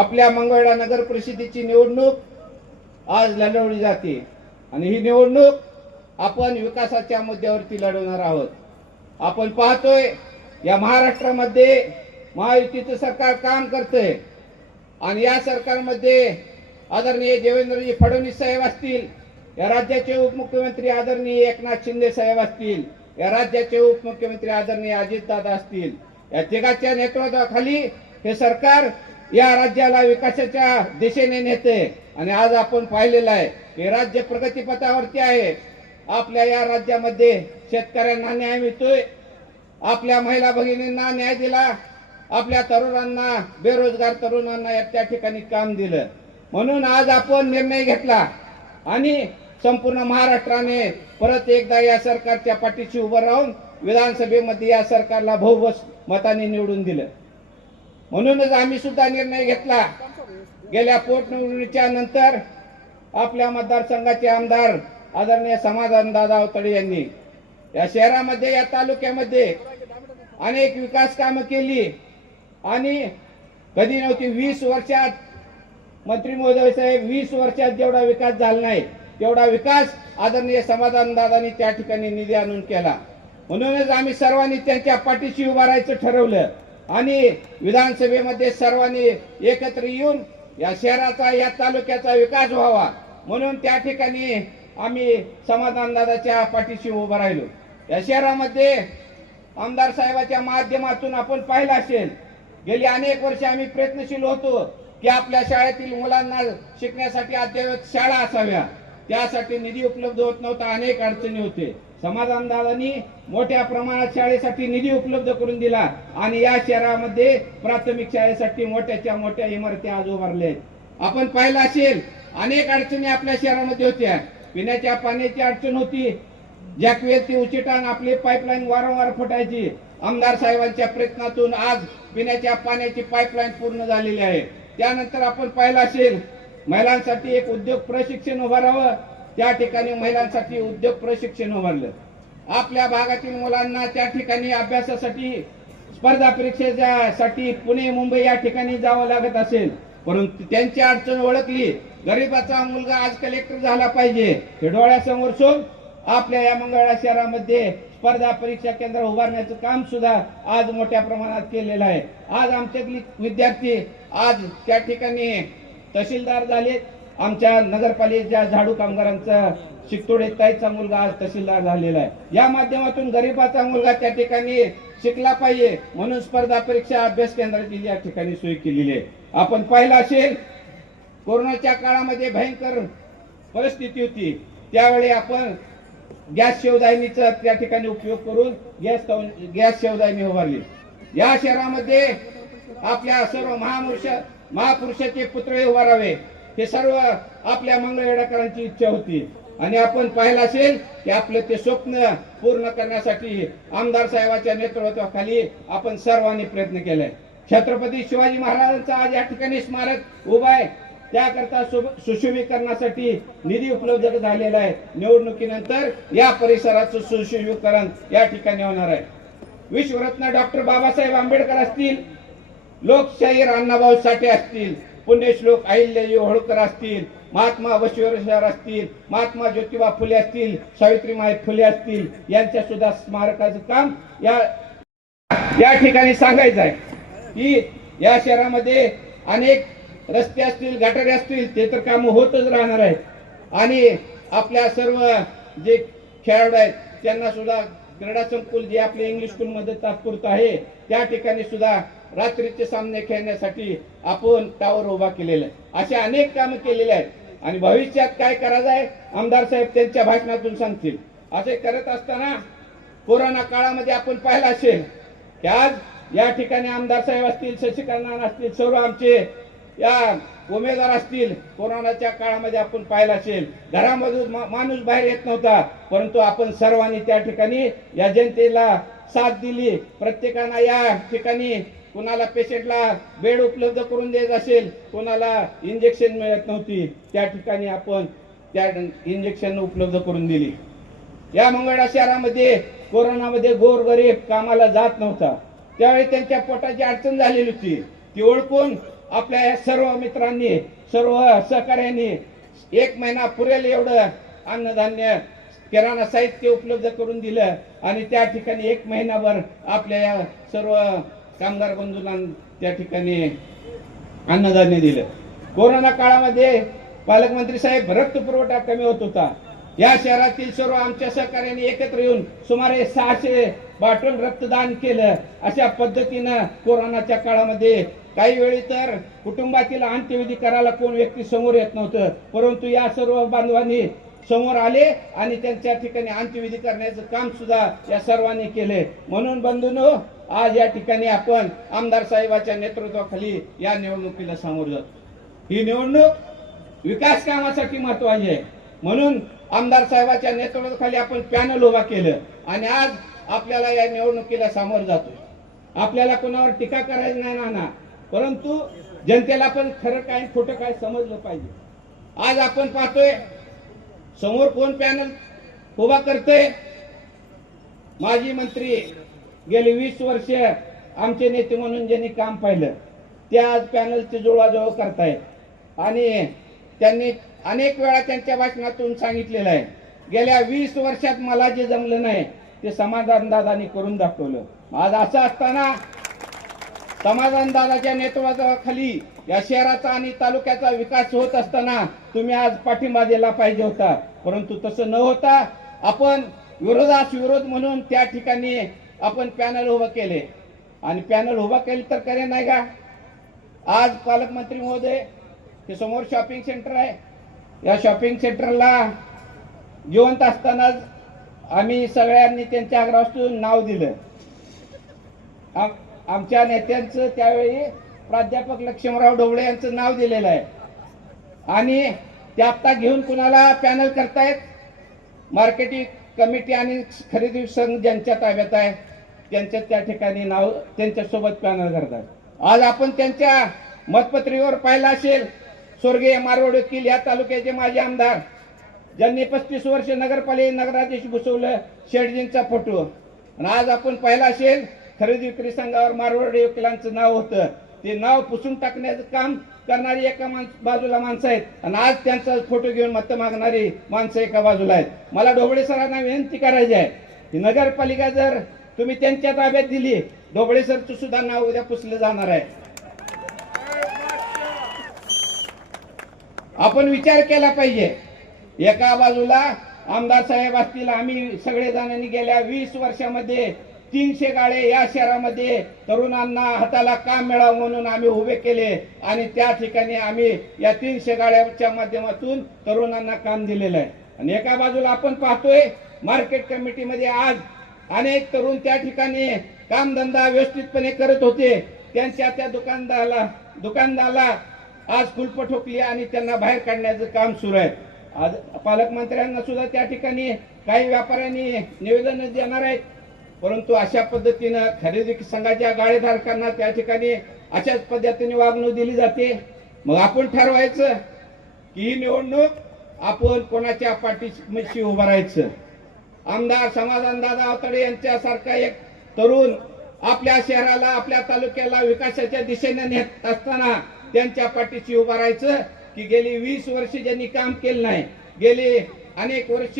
आपल्या मंगळा नगर परिषदेची निवडणूक आज लढवली जाते आणि ही निवडणूक आपण विकासाच्या मुद्द्यावरती लढवणार आहोत आपण पाहतोय या महाराष्ट्रामध्ये महायुतीचं सरकार काम करतंय आणि या सरकारमध्ये आदरणीय देवेंद्रजी फडणवीस साहेब असतील या राज्याचे उपमुख्यमंत्री आदरणीय एकनाथ शिंदे साहेब असतील या राज्याचे उपमुख्यमंत्री आदरणीय अजितदादा असतील या तिघाच्या नेतृत्वाखाली हे सरकार या राज्याला विकासाच्या दिशेने नेते आणि आज आपण पाहिलेलं आहे हे राज्य प्रगतीपथावरती आहे आपल्या या राज्यामध्ये शेतकऱ्यांना न्याय मिळतोय आपल्या महिला भगिनींना न्याय दिला आपल्या तरुणांना बेरोजगार तरुणांना त्या ठिकाणी काम दिलं म्हणून आज आपण निर्णय घेतला आणि संपूर्ण महाराष्ट्राने परत एकदा या सरकारच्या पाठीशी उभं राहून विधानसभेमध्ये या सरकारला बहुमत मताने निवडून दिलं म्हणूनच आम्ही सुद्धा निर्णय घेतला गेल्या पोटनिवडणुकीच्या नंतर आपल्या मतदारसंघाचे आमदार आदरणीय दादा अवतडे यांनी या शहरामध्ये या तालुक्यामध्ये अनेक विकास कामं केली आणि कधी नव्हती वीस वर्षात मंत्री महोदय साहेब वीस वर्षात जेवढा विकास झाला नाही तेवढा विकास आदरणीय दादानी त्या ठिकाणी निधी आणून केला म्हणूनच आम्ही सर्वांनी त्यांच्या पाठीशी उभारायचं ठरवलं आणि विधानसभेमध्ये सर्वांनी एकत्र येऊन या शहराचा या तालुक्याचा विकास व्हावा म्हणून त्या ठिकाणी आम्ही दादाच्या पाठीशी उभं राहिलो या शहरामध्ये आमदार साहेबाच्या माध्यमातून आपण पाहिलं असेल गेली अनेक वर्ष आम्ही प्रयत्नशील होतो की आपल्या शाळेतील मुलांना शिकण्यासाठी अद्ययावत शाळा असाव्या त्यासाठी निधी उपलब्ध होत नव्हता अनेक अडचणी होते समाज अंदाजांनी मोठ्या प्रमाणात शाळेसाठी निधी उपलब्ध करून दिला आणि या शहरामध्ये प्राथमिक शाळेसाठी मोठ्याच्या मोठ्या इमारती आज उभारल्या आहेत आपण पाहिलं असेल अनेक अडचणी आपल्या शहरामध्ये होत्या पिण्याच्या पाण्याची अडचण होती ज्या ती उचिटान आपली पाईपलाईन वारंवार फुटायची आमदार साहेबांच्या प्रयत्नातून आज पिण्याच्या पाण्याची पाईपलाईन पूर्ण झालेली आहे त्यानंतर आपण पाहिलं असेल महिलांसाठी एक उद्योग प्रशिक्षण उभारावं त्या ठिकाणी महिलांसाठी उद्योग प्रशिक्षण उभारलं आपल्या भागातील मुलांना त्या ठिकाणी अभ्यासासाठी स्पर्धा परीक्षेसाठी पुणे मुंबई या ठिकाणी जावं लागत असेल परंतु त्यांची अडचण ओळखली गरीबाचा मुलगा आज कलेक्टर झाला पाहिजे हे डोळ्यासमोर सोड आपल्या या मंगळा शहरामध्ये स्पर्धा परीक्षा केंद्र उभारण्याचं काम सुद्धा आज मोठ्या प्रमाणात केलेलं आहे आज आमच्यातली विद्यार्थी आज त्या ठिकाणी तहसीलदार झाले आमच्या नगरपालिकेच्या झाडू कामगारांचा शिकतोडे ताईचा मुलगा आज तहसीलदार झालेला आहे या माध्यमातून गरीबाचा मुलगा त्या ठिकाणी शिकला पाहिजे म्हणून स्पर्धा परीक्षा अभ्यास केंद्राची या ठिकाणी सोय केलेली आहे आपण पाहिलं असेल कोरोनाच्या काळामध्ये भयंकर परिस्थिती होती त्यावेळी आपण गॅस शेवदायनीचा त्या ठिकाणी उपयोग करून गॅस गॅस शेवदायनी उभारली या शहरामध्ये आपल्या सर्व महापुरुष महापुरुषाचे पुतळे उभारावे हे सर्व आपल्या मंगळवेडाकरांची इच्छा होती आणि आपण पाहिलं असेल की आपलं ते स्वप्न पूर्ण करण्यासाठी आमदार साहेबांच्या नेतृत्वाखाली आपण सर्वांनी प्रयत्न केले छत्रपती शिवाजी महाराजांचा आज या ठिकाणी स्मारक उभा आहे त्याकरता सुशोभीकरणासाठी निधी उपलब्ध झालेला आहे निवडणुकीनंतर या परिसराचं सुशोभीकरण या ठिकाणी होणार आहे विश्वरत्न डॉक्टर बाबासाहेब आंबेडकर असतील लोकशाहीर अण्णाभाऊ साठे असतील पुण्यश्लोक अहिल्याजी होळकर असतील महात्मा वशिवरेश्वर असतील महात्मा ज्योतिबा फुले असतील सावित्रीमाई फुले असतील यांच्या सुद्धा स्मारकाचं काम या या ठिकाणी सांगायचं आहे की या शहरामध्ये अनेक रस्ते असतील गटारे असतील ते तर काम होतच राहणार आहे आणि आपल्या सर्व जे खेळाडू आहेत त्यांना सुद्धा क्रीडाचल पूल जे आपले इंग्लिश स्कूल स्कूलमध्ये तात्पुरतं आहे त्या ठिकाणी सुद्धा रात्रीचे सामने खेळण्यासाठी आपण टावर उभा केलेला आहे असे अनेक कामं केलेले आहेत आणि भविष्यात काय करायचं आहे आमदार साहेब त्यांच्या भाषणातून सांगतील असे करत असताना कोरोना काळामध्ये आपण पाहिलं असेल की आज या ठिकाणी आमदार साहेब असतील शशिकांत असतील सर्व आमचे या उमेदवार असतील कोरोनाच्या काळामध्ये आपण पाहिला असेल घरामधून माणूस बाहेर येत नव्हता परंतु आपण सर्वांनी त्या ठिकाणी या जनतेला साथ दिली प्रत्येकाना या ठिकाणी कोणाला पेशंटला बेड उपलब्ध करून द्यायच असेल कोणाला इंजेक्शन मिळत नव्हती त्या ठिकाणी आपण त्या इंजेक्शन उपलब्ध करून दिली या मंगळा शहरामध्ये कोरोनामध्ये गोरगरीब कामाला जात नव्हता त्यावेळी त्यांच्या पोटाची अडचण झालेली होती ती ओळखून आपल्या या सर्व मित्रांनी सर्व सहकार्यांनी एक महिना पुरेल एवढं अन्नधान्य किराणा साहित्य उपलब्ध करून दिलं आणि त्या ठिकाणी एक महिनाभर आपल्या या सर्व कामगार बंधूंना त्या ठिकाणी अन्नधान्य दिलं कोरोना काळामध्ये पालकमंत्री साहेब रक्त पुरवठा कमी होत होता या शहरातील सर्व आमच्या सहकार्याने एकत्र येऊन सुमारे सहाशे बाटून रक्तदान केलं अशा पद्धतीनं कोरोनाच्या काळामध्ये काही वेळी तर कुटुंबातील अंत्यविधी करायला कोण व्यक्ती समोर येत नव्हतं परंतु या सर्व बांधवांनी समोर आले आणि त्यांच्या ठिकाणी अंत्यविधी करण्याचं काम सुद्धा या सर्वांनी केले म्हणून बंधूनो आज या ठिकाणी आपण आमदार साहेबाच्या नेतृत्वाखाली या निवडणुकीला सामोर जातो ही निवडणूक विकास कामासाठी महत्वाची आहे म्हणून आमदार साहेबाच्या नेतृत्वाखाली आपण पॅनल उभा केलं आणि आज आपल्याला या निवडणुकीला सामोर जातो आपल्याला कोणावर टीका करायची नाही ना परंतु जनतेला पण खरं काय खोटं काय समजलं पाहिजे आज आपण पाहतोय समोर कोण पॅनल उभा करतोय माजी मंत्री गेली वीस वर्ष आमचे नेते म्हणून ज्यांनी काम पाहिलं ते आज पॅनलचे जोळाजोळ करताय आणि त्यांनी अनेक वेळा त्यांच्या भाषणातून सांगितलेलं आहे गेल्या वीस वर्षात मला जे जमलं नाही ते समाधान दादानी करून दाखवलं आज असं असताना दादाच्या नेतृत्वाखाली या शहराचा आणि तालुक्याचा विकास होत असताना तुम्ही आज पाठिंबा दिला पाहिजे होता परंतु तसं न होता आपण विरोधास विरोध म्हणून त्या ठिकाणी आपण पॅनल उभं केले आणि पॅनल उभा केले तर करे नाही का आज पालकमंत्री महोदय हे समोर शॉपिंग सेंटर आहे या शॉपिंग सेंटरला जिवंत असतानाच आम्ही सगळ्यांनी त्यांच्या आग्रहातून नाव दिलं आमच्या नेत्यांचं त्यावेळी प्राध्यापक लक्ष्मणराव ढोबळे यांचं नाव दिलेलं आहे आणि ते आत्ता घेऊन कुणाला पॅनल करतायत मार्केटिंग कमिटी आणि खरेदी संघ ज्यांच्या ताब्यात आहे त्यांच्या त्या ठिकाणी नाव त्यांच्यासोबत पॅनल करतात आज आपण त्यांच्या मतपत्रीवर पाहिला असेल स्वर्गीय मारवाड वकील या तालुक्याचे माजी आमदार ज्यांनी पस्तीस वर्ष नगरपालिके नगराध्यक्ष घुसवलं शेटजींचा फोटो आणि आज आपण पाहिला असेल खरेदी विक्री संघावर मारवाडी वकिलांचं नाव होतं ते नाव पुसून टाकण्याचं काम करणारी एका बाजूला माणसं आहेत आणि आज त्यांचा फोटो घेऊन मत मागणारी माणसं एका बाजूला आहेत मला ढोबळे सरांना विनंती करायची आहे नगरपालिका जर तुम्ही त्यांच्या ताब्यात दिली ढोबळे सरचं सुद्धा नाव उद्या पुसलं जाणार आहे आपण विचार केला पाहिजे एका बाजूला आमदार साहेब असतील आम्ही सगळे जणांनी गेल्या वीस वर्षामध्ये तीनशे गाळे या शहरामध्ये तरुणांना हाताला काम मिळावं म्हणून आम्ही उभे केले आणि त्या ठिकाणी आम्ही या तीनशे गाळ्याच्या माध्यमातून तरुणांना काम दिलेलं आहे आणि एका बाजूला आपण पाहतोय मार्केट कमिटीमध्ये आज अनेक तरुण त्या ठिकाणी कामधंदा व्यवस्थितपणे करत होते त्यांच्या त्या दुकानदाराला दुकानदाराला आज कुलप ठोकली आणि त्यांना बाहेर काढण्याचं काम सुरू आहे आज पालकमंत्र्यांना सुद्धा त्या ठिकाणी काही व्यापाऱ्यांनी निवेदन देणार आहेत परंतु अशा पद्धतीनं खरेदी संघाच्या गाळेधारकांना त्या ठिकाणी अशाच पद्धतीने वागणूक दिली जाते मग आपण ठरवायचं की ही निवडणूक आपण कोणाच्या पाठीशी उभं राहायचं आमदार समाधान दादा आवतडे यांच्यासारखा एक तरुण आपल्या शहराला आपल्या तालुक्याला विकासाच्या दिशेने नेत असताना त्यांच्या पाठीशी उभं राहायचं की गेली वीस वर्ष ज्यांनी काम केलं नाही गेली अनेक वर्ष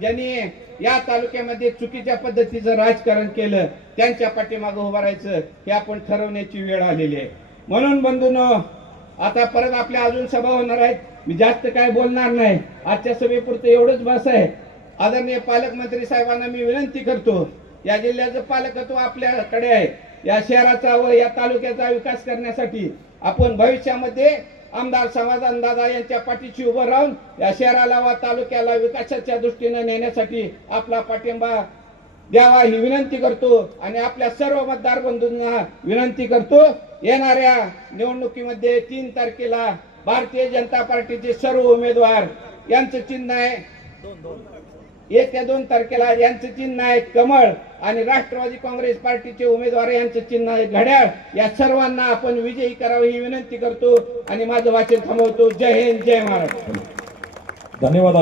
ज्यांनी या तालुक्यामध्ये चुकीच्या पद्धतीचं राजकारण केलं त्यांच्या पाठीमागं उभं राहायचं हे आपण ठरवण्याची वेळ आलेली आहे म्हणून बंधून आता परत आपल्या अजून सभा होणार आहेत मी जास्त काय बोलणार नाही आजच्या सभेपुरतं एवढंच बस आहे आदरणीय पालकमंत्री साहेबांना मी विनंती करतो या जिल्ह्याचं पालकत्व आपल्याकडे आहे या शहराचा व या तालुक्याचा विकास करण्यासाठी आपण भविष्यामध्ये आमदार समाज अंदाजा यांच्या पाठीशी उभं राहून या शहराला व तालुक्याला विकासाच्या दृष्टीने नेण्यासाठी आपला पाठिंबा द्यावा ही विनंती करतो आणि आपल्या सर्व मतदार बंधूंना विनंती करतो येणाऱ्या निवडणुकीमध्ये तीन तारखेला भारतीय जनता पार्टीचे सर्व उमेदवार यांचं चिन्ह आहे येत्या दोन तारखेला यांचं चिन्ह आहे कमळ आणि राष्ट्रवादी काँग्रेस पार्टीचे उमेदवार यांचं चिन्ह आहे घड्याळ या सर्वांना आपण विजयी करावं ही विनंती करतो आणि माझं वाचन थांबवतो जय हिंद जय महाराष्ट्र धन्यवाद